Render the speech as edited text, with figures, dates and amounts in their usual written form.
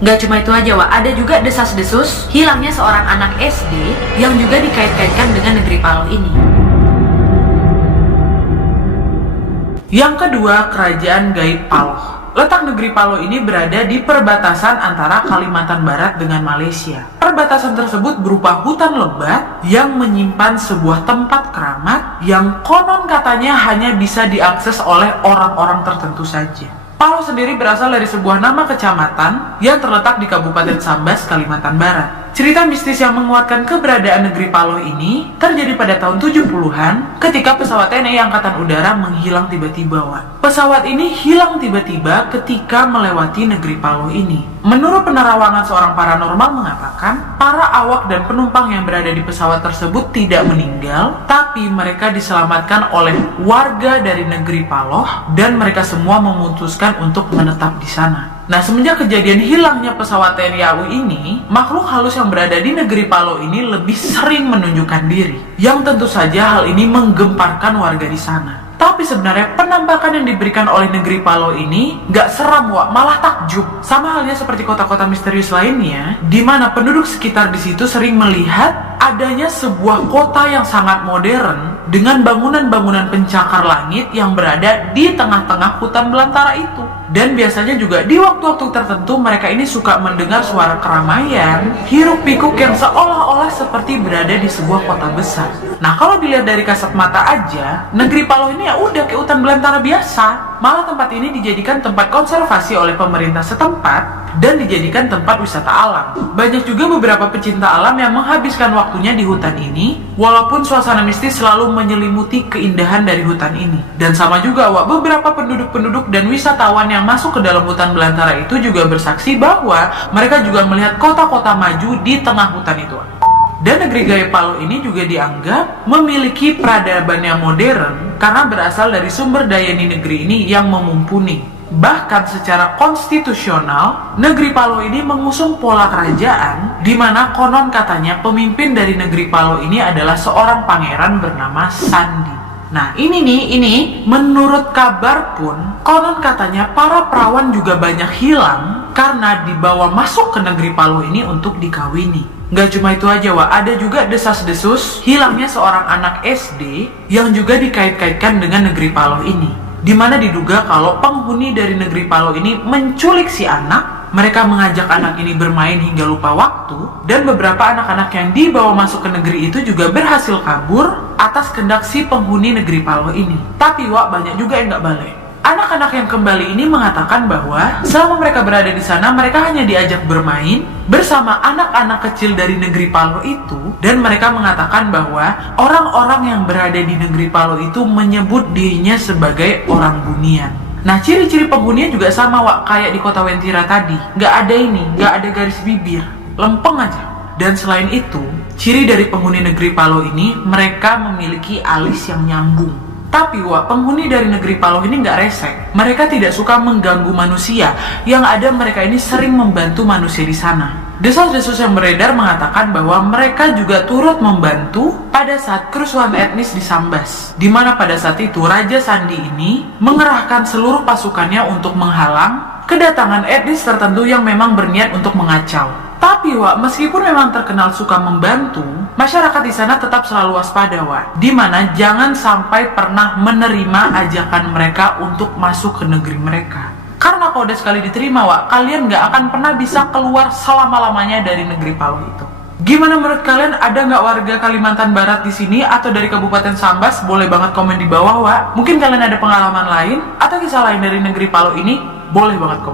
Gak cuma itu aja, Wak. Ada juga desas-desus hilangnya seorang anak SD yang juga dikait-kaitkan dengan negeri Palau ini. Yang kedua, Kerajaan Gaib Paloh. Letak negeri Paloh ini berada di perbatasan antara Kalimantan Barat dengan Malaysia. Perbatasan tersebut berupa hutan lebat yang menyimpan sebuah tempat keramat yang konon katanya hanya bisa diakses oleh orang-orang tertentu saja. Paloh sendiri berasal dari sebuah nama kecamatan yang terletak di Kabupaten Sambas, Kalimantan Barat. Cerita mistis yang menguatkan keberadaan negeri Paloh ini terjadi pada tahun 70-an ketika pesawat TNI Angkatan Udara menghilang tiba-tiba, Wak. Pesawat ini hilang tiba-tiba ketika melewati negeri Paloh ini. Menurut penerawangan seorang paranormal mengatakan, para awak dan penumpang yang berada di pesawat tersebut tidak meninggal, tapi mereka diselamatkan oleh warga dari negeri Paloh dan mereka semua memutuskan untuk menetap di sana. Nah, semenjak kejadian hilangnya pesawat TNI AU ini, makhluk halus yang berada di negeri Paloh ini lebih sering menunjukkan diri. Yang tentu saja hal ini menggemparkan warga di sana. Tapi sebenarnya penampakan yang diberikan oleh negeri Paloh ini gak seram, Wak, malah takjub. Sama halnya seperti kota-kota misterius lainnya, di mana penduduk sekitar di situ sering melihat adanya sebuah kota yang sangat modern dengan bangunan-bangunan pencakar langit yang berada di tengah-tengah hutan belantara itu. Dan biasanya juga di waktu-waktu tertentu mereka ini suka mendengar suara keramaian, hiruk-pikuk yang seolah-olah seperti berada di sebuah kota besar. Nah, kalau dilihat dari kasat mata aja, negeri Paloh ini ya udah kayak hutan belantara biasa. Malah tempat ini dijadikan tempat konservasi oleh pemerintah setempat dan dijadikan tempat wisata alam. Banyak juga beberapa pecinta alam yang menghabiskan waktunya di hutan ini, walaupun suasana mistis selalu menyelimuti keindahan dari hutan ini. Dan sama juga, Wak, beberapa penduduk-penduduk dan wisatawan yang masuk ke dalam hutan belantara itu juga bersaksi bahwa mereka juga melihat kota-kota maju di tengah hutan itu. Dan negeri gaib Paloh ini juga dianggap memiliki peradaban yang modern karena berasal dari sumber daya di negeri ini yang memumpuni. Bahkan secara konstitusional, negeri Paloh ini mengusung pola kerajaan di mana konon katanya pemimpin dari negeri Paloh ini adalah seorang pangeran bernama Sandi. Nah, ini menurut kabar pun konon katanya para perawan juga banyak hilang karena dibawa masuk ke negeri Paloh ini untuk dikawini. Gak cuma itu aja, Wak, ada juga desas-desus hilangnya seorang anak SD yang juga dikait-kaitkan dengan negeri Paloh ini, di mana diduga kalau penghuni dari negeri Paloh ini menculik si anak. Mereka mengajak anak ini bermain hingga lupa waktu, dan beberapa anak-anak yang dibawa masuk ke negeri itu juga berhasil kabur atas kehendak si penghuni negeri Paloh ini. Tapi, Wak, banyak juga yang gak balik. Anak-anak yang kembali ini mengatakan bahwa selama mereka berada di sana, mereka hanya diajak bermain bersama anak-anak kecil dari negeri Paloh itu, dan mereka mengatakan bahwa orang-orang yang berada di negeri Paloh itu menyebut dirinya sebagai orang bunian. Nah, ciri-ciri penghuninya juga sama, Wak, kayak di kota Wentira tadi. Gak ada garis bibir, lempeng aja. Dan selain itu, ciri dari penghuni negeri Paloh ini, mereka memiliki alis yang nyambung. Tapi, Wak, penghuni dari negeri Paloh ini nggak resek. Mereka tidak suka mengganggu manusia. Yang ada mereka ini sering membantu manusia di sana. Desas-desus yang beredar mengatakan bahwa mereka juga turut membantu pada saat kerusuhan etnis di Sambas, di mana pada saat itu Raja Sandi ini mengerahkan seluruh pasukannya untuk menghalang kedatangan etnis tertentu yang memang berniat untuk mengacau. Tapi, Wak, meskipun memang terkenal suka membantu, masyarakat di sana tetap selalu waspada, Wak. Dimana jangan sampai pernah menerima ajakan mereka untuk masuk ke negeri mereka. Karena kalau udah sekali diterima, Wak, kalian gak akan pernah bisa keluar selama-lamanya dari negeri Paloh itu. Gimana menurut kalian? Ada nggak warga Kalimantan Barat di sini atau dari Kabupaten Sambas? Boleh banget komen di bawah, Wak. Mungkin kalian ada pengalaman lain atau kisah lain dari negeri Paloh ini? Boleh banget komen.